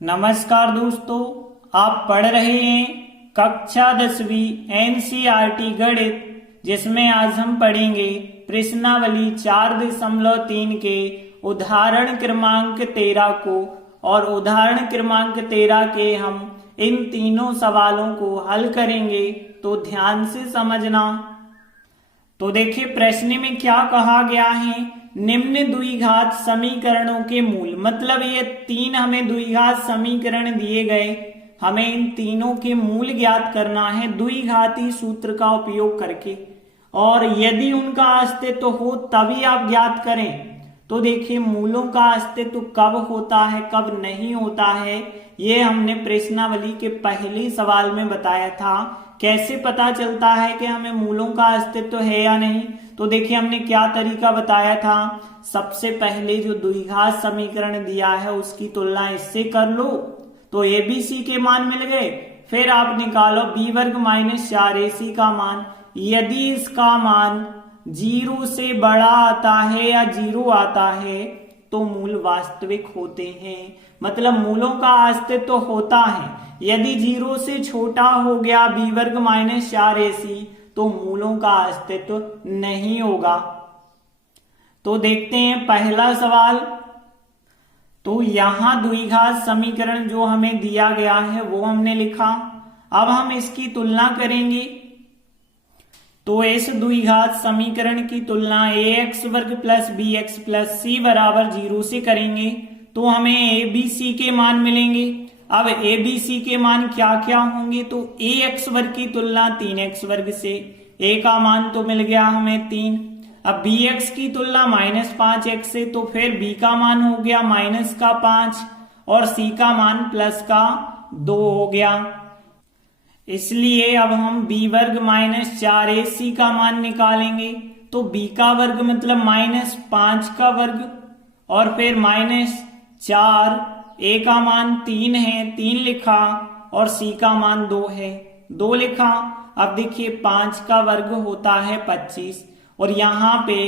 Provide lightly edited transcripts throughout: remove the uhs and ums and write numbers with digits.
नमस्कार दोस्तों, आप पढ़ रहे हैं कक्षा 10वीं एनसीईआरटी गणित, जिसमें आज हम पढ़ेंगे प्रश्नावली 4.3 के उदाहरण क्रमांक 13 को। और उदाहरण क्रमांक 13 के हम इन तीनों सवालों को हल करेंगे, तो ध्यान से समझना। तो देखिए प्रश्न में क्या कहा गया है, निम्न द्विघात समीकरणों के मूल। मतलब ये तीन हमें द्विघात समीकरण दिए गए, हमें इन तीनों के मूल ज्ञात करना है द्विघाती सूत्र का उपयोग करके। और यदि उनका अस्तित्व हो तभी आप ज्ञात करें। तो देखिए मूलों का अस्तित्व कब होता है कब नहीं होता है, ये हमने प्रश्नावली के पहले सवाल में बताया था। कैसे पता चलता है कि हमें मूलों का अस्तित्व है या नहीं, तो देखिए हमने क्या तरीका बताया था। सबसे पहले जो द्विघात समीकरण दिया है उसकी तुलना इससे कर लो, तो ABC के मान मिल गए। फिर आप निकालो b वर्ग माइनस 4ac का मान। यदि इसका मान 0 से बड़ा आता है या 0 आता है तो मूल वास्तविक होते हैं, मतलब मूलों का अस्तित्व होता है। यदि 0 से छोटा हो गया b वर्ग माइनस 4ac तो मूलों का अस्तित्व नहीं होगा। तो देखते हैं पहला सवाल। तो यहां द्विघात समीकरण जो हमें दिया गया है वो हमने लिखा। अब हम इसकी तुलना करेंगे। तो इस द्विघात समीकरण की तुलना ax वर्ग प्लस bx प्लस c बराबर 0 से करेंगे, तो हमें ABC के मान मिलेंगे। अब ABC के मान क्या क्या होंगे, तो ax वर्ग की तुलना 3x वर्ग से, a का मान तो मिल गया हमें 3। अब bx की तुलना माइनस 5x से, तो फिर b का मान हो गया माइनस का 5 और c का मान प्लस का 2 हो गया। इसलिए अब हम b वर्ग माइनस 4ac का मान निकालेंगे। तो b का वर्ग मतलब माइनस 5 का वर्ग और फिर माइनस 4, a का मान 3 है 3 लिखा और c का मान 2 है 2 लिखा। अब देखिए 5 का वर्ग होता है 25 और यहाँ पे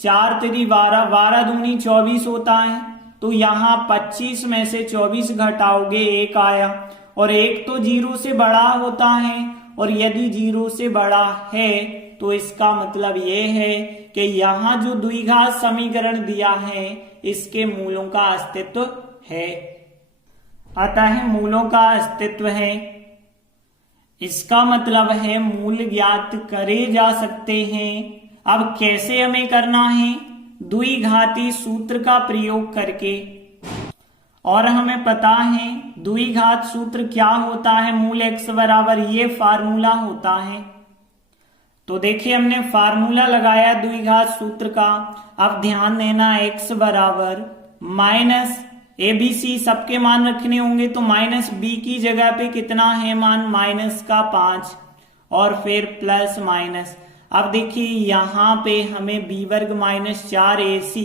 4 3 12, 12 दूनी 24 होता है। तो यहाँ 25 में से 24 घटाओगे 1 आया, और 1 तो 0 से बड़ा होता है, और यदि 0 से बड़ा है तो इसका मतलब ये है कि यहाँ जो द्विघात समीकरण दिया है इसके मूलों का अस्तित्व है। अतः मूलों का अस्तित्व है, इसका मतलब है मूल ज्ञात करे जा सकते हैं। अब कैसे हमें करना है, द्विघाती सूत्र का प्रयोग करके। और हमें पता है द्विघात सूत्र क्या होता है, मूल x बराबर ये फार्मूला होता है। तो देखिए हमने फार्मूला लगाया द्विघात सूत्र का। अब ध्यान देना x बराबर माइनस ABC सबके मान रखने होंगे, तो माइनस b की जगह पे कितना है मान माइनस का 5 और फिर प्लस माइनस। अब देखिए यहाँ पे हमें b वर्ग माइनस 4ac,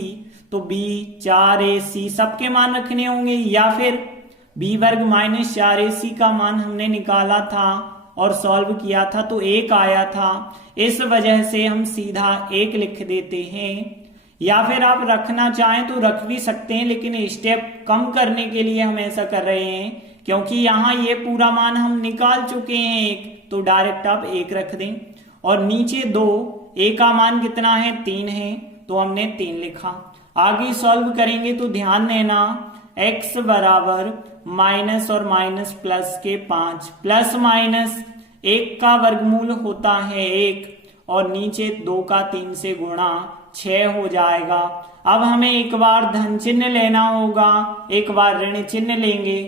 तो b 4ac सबके मान रखने होंगे, या फिर b वर्ग माइनस 4ac का मान हमने निकाला था और सॉल्व किया था तो 1 आया था। इस वजह से हम सीधा 1 लिख देते हैं, या फिर आप रखना चाहें तो रख भी सकते हैं, लेकिन स्टेप कम करने के लिए हम ऐसा कर रहे हैं क्योंकि यहाँ ये पूरा मान हम निकाल चुके हैं 1, तो डायरेक्ट आप 1 रख दें। और नीचे 2, a का मान कितना है 3 है, तो हमने 3 लिखा। आगे सॉल्व करेंगे तो ध्यान देना x बराबर माइनस और माइनस प्लस के 5 प्लस माइनस 1 का वर्गमूल होता है 1 और नीचे 2 का 3 से गुणा 6 हो जाएगा। अब हमें एक बार धन चिन्ह लेना होगा, एक बार ऋण चिन्ह लेंगे।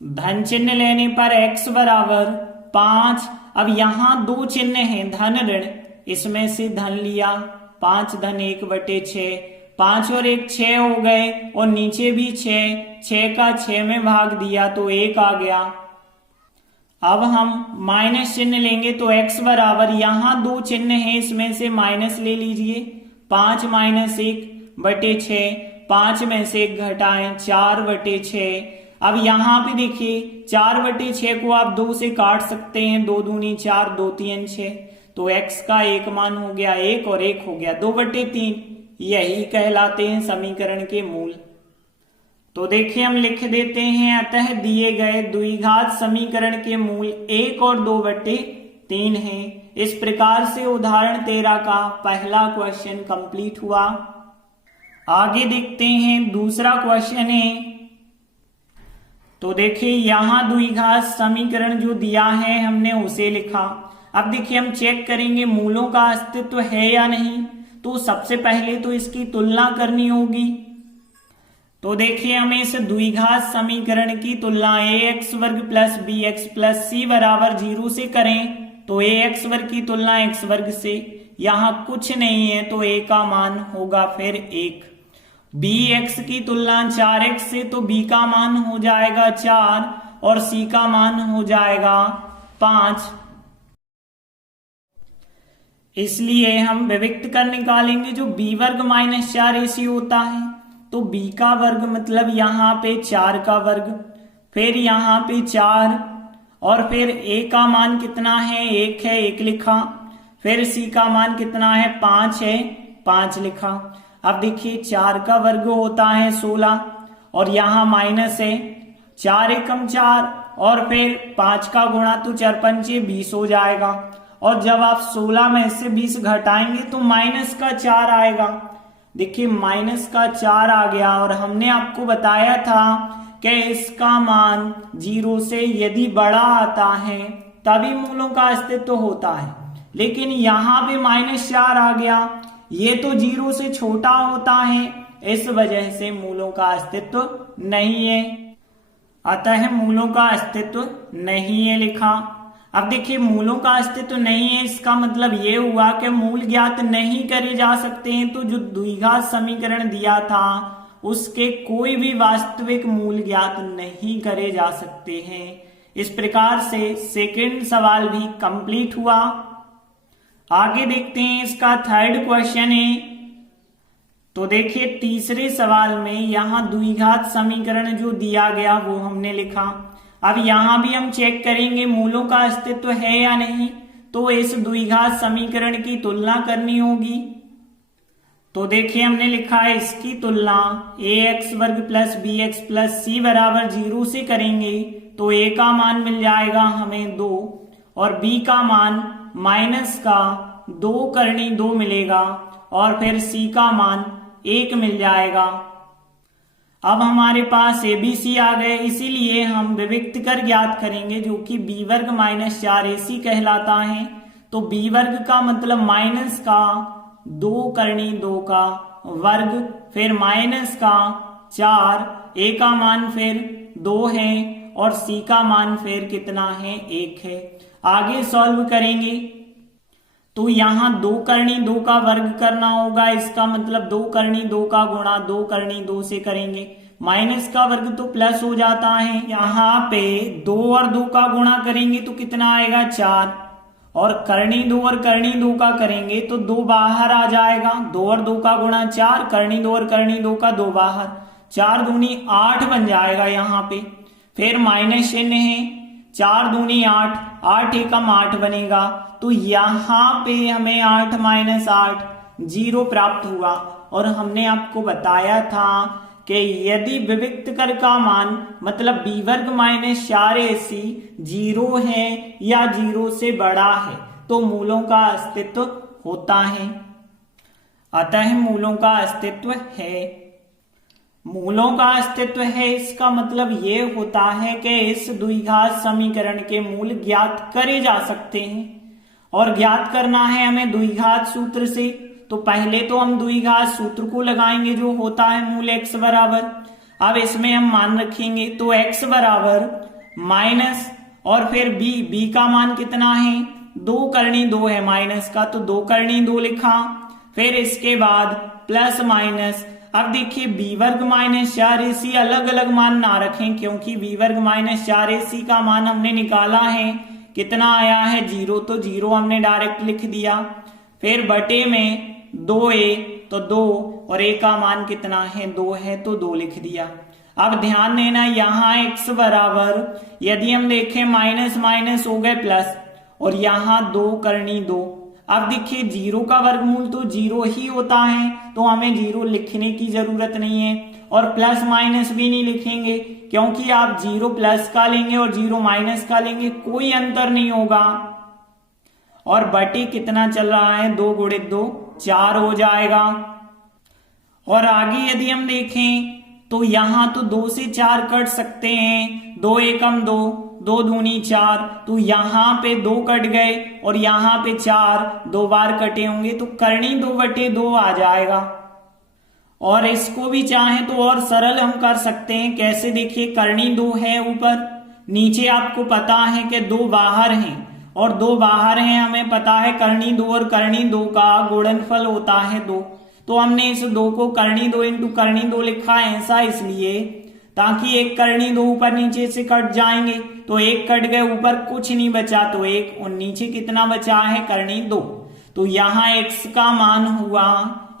धन चिन्ह लेने पर x बराबर 5। अब यहाँ 2 चिन्ह हैं धन ऋण, इसमें से धन लिया 5 धन 1/6, 5 और 1 6 हो गए, और नीचे भी 6 का 6 में भाग दिया तो 1 आ गया। अब हम माइनस चिन्ह लेंगे, तो x बराबर यहाँ 2 चिन्ह हैं, इसमें से माइनस ले लीजिए 5 माइनस 1/6, 5 में से 1 घटाएं 4/6। अब यहाँ पे देखिए 4/6 को आप 2 से काट सकते हैं, 2 दूनी 4 2 3 6, तो x का एक मान हो गया 1 और 1 हो गया 2/3। यही कहलाते हैं समीकरण के मूल। तो देखिए हम लिख देते हैं, अतः दिए गए द्विघात समीकरण के मूल 1 और 2/3 हैं। इस प्रकार से उदाहरण 13 का पहला क्वेश्चन कंप्लीट हुआ। आगे देखते हैं दूसरा क्वेश्चन है। तो देखिए यहां द्विघात समीकरण जो दिया है हमने उसे लिखा। अब देखिए हम चेक करेंगे मूलों का अस्तित्व है या नहीं। तो सबसे पहले तो इसकी तुलना करनी होगी। तो देखिए हमें इस द्विघात समीकरण की तुलना ax वर्ग प्लस bx प्लस c बराबर 0 से करें। तो ax वर्ग की तुलना x वर्ग से, यहां कुछ नहीं है तो a का मान होगा फिर 1। bx की तुलना 4x से, तो b का मान हो जाएगा 4 और c का मान हो जाएगा 5। इसलिए हम विविक्त कर निकालेंगे जो b वर्ग माइनस 4ac होता है। तो b का वर्ग मतलब यहाँ पे 4 का वर्ग, फिर यहाँ पे 4 और फिर a का मान कितना है 1 है 1 लिखा, फिर c का मान कितना है 5 है 5 लिखा। अब देखिए 4 का वर्ग होता है 16 और यहाँ माइनस है 4 एकम 4 और फिर 5 का गुणा तो 4 पंचे 20 हो जाएगा। और जब आप 16 में से 20 घटाएंगे तो माइनस का 4 आएगा। देखिए माइनस का 4 आ गया और हमने आपको बताया था कि इसका मान 0 से यदि बड़ा आता है तभी मूलों का अस्तित्व होता है। लेकिन यहाँ भी -4 आ गया, ये तो 0 से छोटा होता है, इस वजह से मूलों का अस्तित्व नहीं है। अतः मूलों का अस्तित्व नहीं है लिखा। अब देखिए मूलों का अस्तित्व नहीं है, इसका मतलब ये हुआ कि मूल ज्ञात नहीं करे जा सकते हैं। तो जो द्विघात समीकरण दिया था उसके कोई भी वास्तविक मूल ज्ञात नहीं करे जा सकते हैं। इस प्रकार से सेकंड सवाल भी कंप्लीट हुआ। आगे देखते हैं इसका थर्ड क्वेश्चन है। तो देखिए तीसरे सवाल में यहां द्विघात समीकरण जो दिया गया वो हमने लिखा। अब यहां भी हम चेक करेंगे मूलों का अस्तित्व है या नहीं। तो इस द्विघात समीकरण की तुलना करनी होगी। तो देखिए हमने लिखा है इसकी तुलना ax वर्ग प्लस bx प्लस c बराबर 0 से करेंगे। तो a का मान मिल जाएगा हमें 2 और b का मान माइनस का 2 करनी 2 मिलेगा और फिर c का मान 1 मिल जाएगा। अब हमारे पास ABC आ गए, इसीलिए हम विविक्त कर ज्ञात करेंगे जो कि b वर्ग माइनस 4ac कहलाता है। तो b वर्ग का मतलब माइनस का 2 करनी 2 का वर्ग, फिर माइनस का 4, a का मान फिर 2 है और c का मान फिर कितना है 1 है। आगे सॉल्व करेंगे तो यहाँ 2 करनी 2 का वर्ग करना होगा, इसका मतलब 2 करनी 2 का गुणा 2 करनी 2 से करेंगे। माइनस का वर्ग तो प्लस हो जाता है, यहाँ पे 2 और 2 का गुणा करेंगे तो कितना आएगा 4 और करनी 2 और करनी 2 का करेंगे तो 2 बाहर आ जाएगा। 2 और 2 का गुणा 4, करनी 2 और करनी 2 का 2 बाहर, 4 दूनी 8 बन जाएगा यहाँ पे। फिर माइनस चिन्ह है, 4 दूनी 8, 8 एकम 8 बनेगा। तो यहाँ पे हमें 8 माइनस 8 0 प्राप्त हुआ। और हमने आपको बताया था कि यदि विविक्त कर का मान मतलब b वर्ग माइनस 4ac 0 है या 0 से बड़ा है तो मूलों का अस्तित्व होता है। अतः मूलों का अस्तित्व है। मूलों का अस्तित्व है इसका मतलब ये होता है कि इस द्विघात समीकरण के मूल ज्ञात करे जा सकते हैं। और ज्ञात करना है हमें द्विघात सूत्र से। तो पहले तो हम द्विघात सूत्र को लगाएंगे जो होता है मूल x बराबर। अब इसमें हम मान रखेंगे तो x बराबर माइनस और फिर b का मान कितना है 2 करनी 2 है माइनस का, तो 2 करनी 2 लिखा। फिर इसके बाद प्लस माइनस। अब देखिए b वर्ग माइनस 4ac अलग अलग मान ना रखें क्योंकि b वर्ग माइनस 4ac का मान हमने निकाला है, कितना आया है 0, तो 0 हमने डायरेक्ट लिख दिया। फिर बटे में 2a तो 2 और a का मान कितना है 2 है तो 2 लिख दिया। अब ध्यान देना यहाँ x बराबर यदि हम देखें माइनस माइनस हो गए प्लस और यहाँ 2 करनी 2। अब देखिए 0 का वर्गमूल तो 0 ही होता है तो हमें 0 लिखने की जरूरत नहीं है। और प्लस माइनस भी नहीं लिखेंगे, क्योंकि आप 0 प्लस का लेंगे और 0 माइनस का लेंगे कोई अंतर नहीं होगा। और बटे कितना चल रहा है, 2 गुणित 2 4 हो जाएगा। और आगे यदि हम देखें तो यहां तो 2 से 4 कट सकते हैं, 2 एकम 2, 2 दूनी 4, तो यहां पे 2 कट गए और यहां पे 4 2 बार कटे होंगे, तो करनी 2/2 आ जाएगा। और इसको भी चाहें तो और सरल हम कर सकते हैं, कैसे देखिए, करनी 2 है ऊपर, नीचे आपको पता है कि 2 बाहर हैं और 2 बाहर हैं, हमें पता है करनी 2 और करनी 2 का गुणनफल होता है 2, तो हमने इस 2 को करनी 2 इंटू करनी 2 लिखा है, ऐसा इसलिए ताकि एक करनी 2 ऊपर नीचे से कट जाएंगे, तो एक कट गए, ऊपर कुछ नहीं बचा तो एक, और नीचे कितना बचा है करनी 2, तो यहाँ x का मान हुआ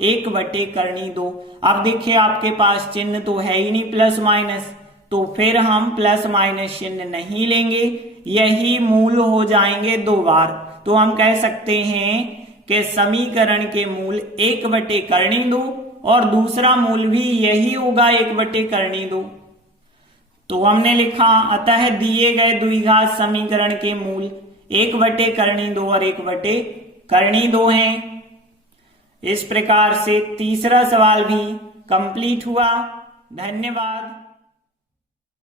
1/करनी 2। अब देखिए आपके पास चिन्ह तो है ही नहीं प्लस माइनस, तो फिर हम प्लस माइनस चिन्ह नहीं लेंगे, यही मूल हो जाएंगे 2 बार। तो हम कह सकते हैं कि समीकरण के मूल 1/करनी 2 और दूसरा मूल भी यही होगा 1/करनी 2। तो हमने लिखा, अतः दिए गए द्विघात समीकरण के मूल 1/करनी 2 और 1/करनी 2 हैं। इस प्रकार से तीसरा सवाल भी कंप्लीट हुआ। धन्यवाद।